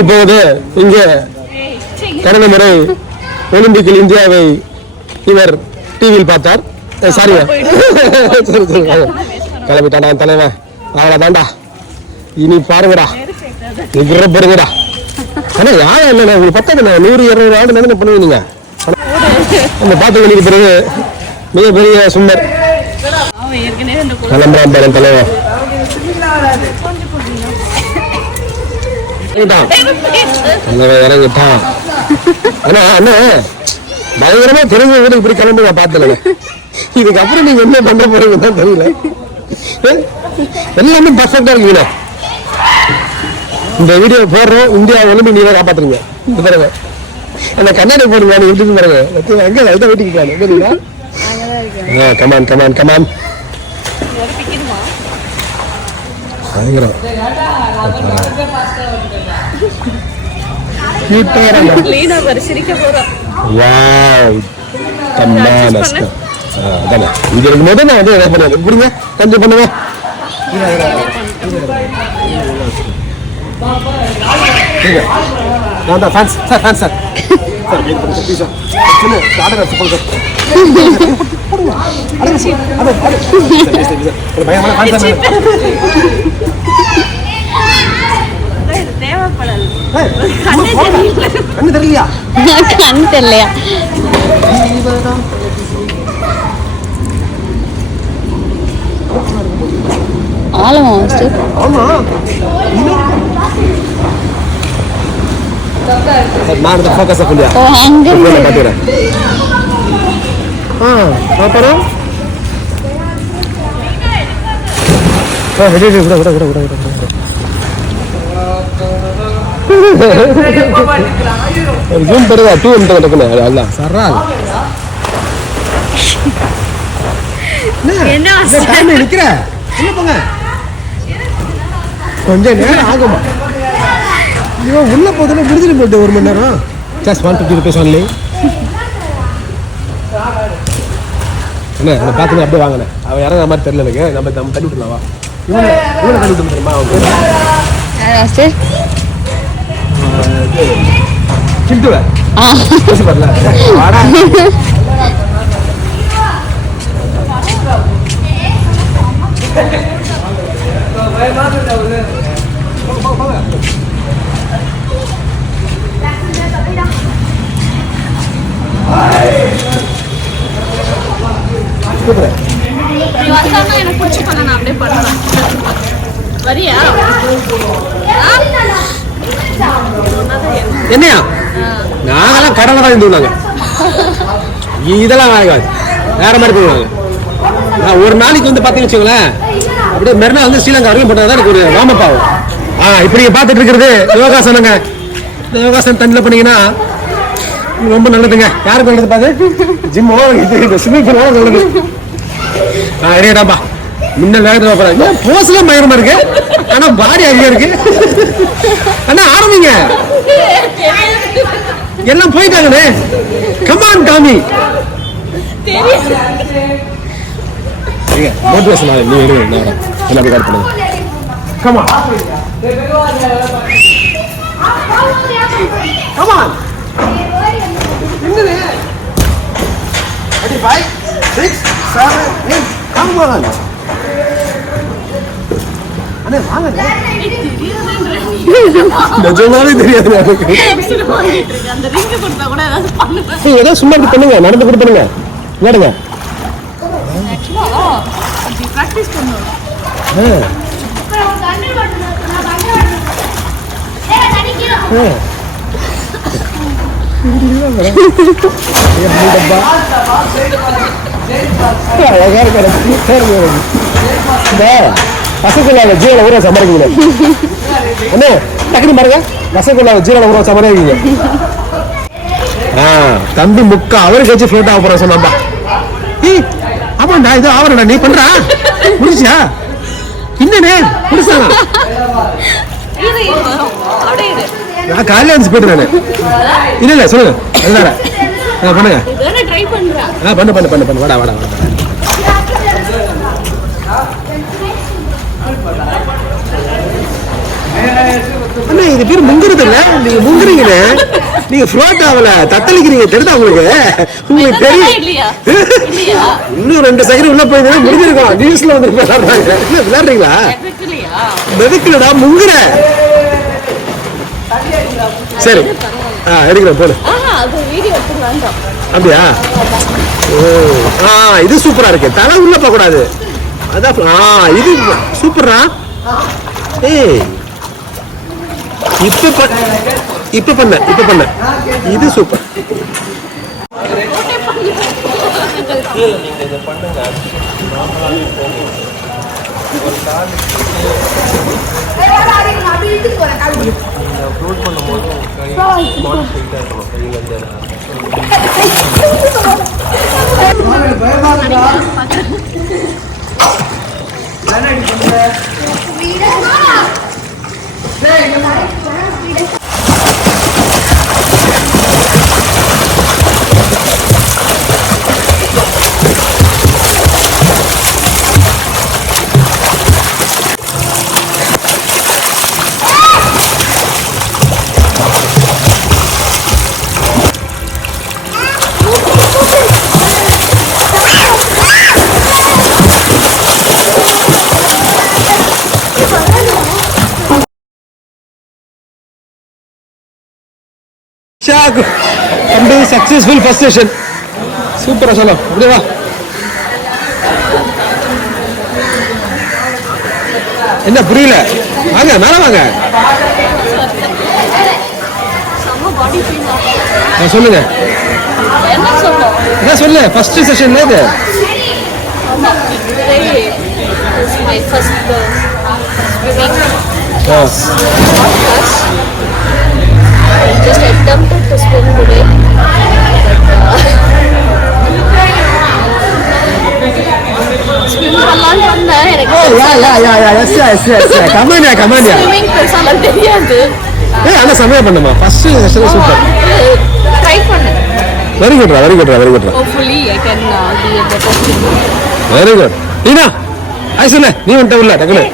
இப்போது இங்கே கடந்த முறை ஒலிம்பிக்கில் இந்தியாவை இவர் டிவியில் பார்த்தார். சாரி கிளம்பிட்டாடா தலைவன். அவளை தாண்டா இனி பாருங்கடா பாருங்கடா. ஆனா யாரும் இல்லை உங்களுக்கு பத்தாது 100-200 ஆண்டு என்ன பண்ணுவீங்க அந்த பாட்டு வெளிக்கு பிறகு மிகப்பெரிய சுந்தர் கிளம்புறான் பாரு தலைவன். இறங்கிட்டான். ஆனா அண்ணா பயங்கரமா தெரிஞ்ச வீடு இப்படி கிளம்பி நான் பார்த்தல. இதுக்கப்புறம் நீங்க என்ன பண்ற போறீங்கன்னு தான் தெரியல. எல்லாமே பர்ஃபெக்டா இருக்கீங்க. இந்த வீடியோ போடுறோம் இந்தியா ஒலிம்பிக் நீங்க காப்பாத்துறீங்க. இந்த தடவை அந்த கண்ணாடி போடுங்க எப்படி பாருங்க எங்க இதை வீட்டுக்கு கமான் கமான் கமான் பயங்கரம். இது இருக்கும்போது நான் வந்து எதாவது பண்ணுவேன். இப்படிங்க கொஞ்சம் பண்ணுவேன். தெரியலையா நான் ஃபோக்கஸ் பண்ணியா பாத்துறேன். அப்புறம் ஜூம் பண்ணுதா 2 எம் டக்குனு அதான் சர்றால் என்ன டைம் நிக்கிற உள்ள போங்க கொஞ்சம் நேரம் ஆகுமா இவன் உள்ள போதுல முடிஞ்சிட்டு போட்டு 1 மணி நேரம் ஜஸ்ட் 150 rupees only. என்ன நான் பார்த்து அப்படியே வாங்கினேன். அவன் யாரும் மாதிரி தெரியல எனக்கு. நம்ம தள்ளி விட்டுலாவா இவனை தள்ளி விட்டு தெரியுமா அவங்க கிண்டுவேன் வரல வாடா என்னையா நாங்கெல்லாம் கடலை தான் இருந்துருந்தாங்க. இதெல்லாம் ஆகாது வேற மாதிரி போடுவாங்க. நான் ஒரு நாளைக்கு வந்து பார்த்தீங்கன்னு வச்சுக்கோங்களேன் அப்படியே மெரினா வந்து ஸ்ரீலங்கா வரைக்கும் போட்டதான் எனக்கு ஒரு வார்மப் ஆகும். இப்போ நீங்கள் பார்த்துட்டு இருக்கிறது யோகாசனங்க. இந்த யோகாசனம் தண்ணியில் பண்ணீங்கன்னா ரொம்ப நல்லதுங்க. யாருக்கு நல்லது பார்த்து ஜிம்மோ இது ஸ்விம்மிங் பூலோ நல்லது. ரெடியாடாப்பா முன்ன வேகத்தில் போகிறாங்க. போஸ்லாம் பயங்கரமா இருக்கு ஆனா பாடி அங்கே இருக்கு. ஆனா ஆரம்பிங்க எல்லாம் போயிட்டாங்கண்ணே. கமான் காமி மோட்டிவேஷன் நீ என்ன அப்படி கால் பண்ணுங்க. கமான் கமான் என்னது 5 6 7 8 கம் ஆன் அண்ணே வாங்க. நிஜமாவே தெரியாது ஏதோ சும்மா இப்படி பண்ணுங்க நடந்து கூட பண்ணுங்க விளையாடுங்க. அழகா இருக்க வசக்குள்ளால ஜீவன ஊற சமரிக்கீங்க அண்ணே டக்குனு பாருங்க. வசக்குள்ளால ஜீவன ஊற சமரிக்கீங்க. தம்பி முக்கா அவருக்கு வச்சு ஃப்ளோட் ஆக போற சொன்னாம்பா. ஆமாண்டா இது ஆவரடா நீ பண்றா முடிச்சா இன்னனே முடிச்சாங்க. நான் காலையில வந்து போயிட்டு நானு இல்ல சொல்லுங்க அதனால பண்ணுங்க பண்ணு பண்ணு பண்ணு பண்ணு வாடா வாடா வாடா. அண்ணே என்ன இது பேர் முங்குறது இல்ல, நீங்க முங்குறீங்கன்னு. நீங்க ஃப்ளோட் ஆகல, தத்தளிக்கிறீங்க. தெரியுதா உங்களுக்கு தெரியும். இன்னும் 2 செகண்ட் உள்ள போயிருந்தா முடிஞ்சிருக்கும். நியூஸ்ல வந்து விளையாடுறாங்க. என்ன விளையாடுறீங்களா? வெதுக்கலடா, முங்குற. சரி எடுக்கிறேன் போடு. அப்படியா? ஓ இது சூப்பரா இருக்கு. தலை உள்ள போக கூடாது. அதான் இது சூப்பரா. ஏய் இப்ப பண்ண இது சூப்பர். Successful first session. சூப்பரா சொல்லும். அப்படியே வா. என்ன புரியல? வாங்க மேல வாங்க. சொல்லுங்க. என்ன சொல்லு? ஃபர்ஸ்ட் செஷன் இது. Just attempted to swim today. Swim பண்ணலாம்னு வந்தேன். எனக்கு swimming பெருசாலாம் தெரியாது. ஆனா சமையல் பண்ணுமா? First session super. ட்ரை பண்ணேன். Very good. Hopefully I can be a better swimmer. Very good. Neena ஐ சொல்லு, நீ வந்துட்ட உள்ள டக்குனு.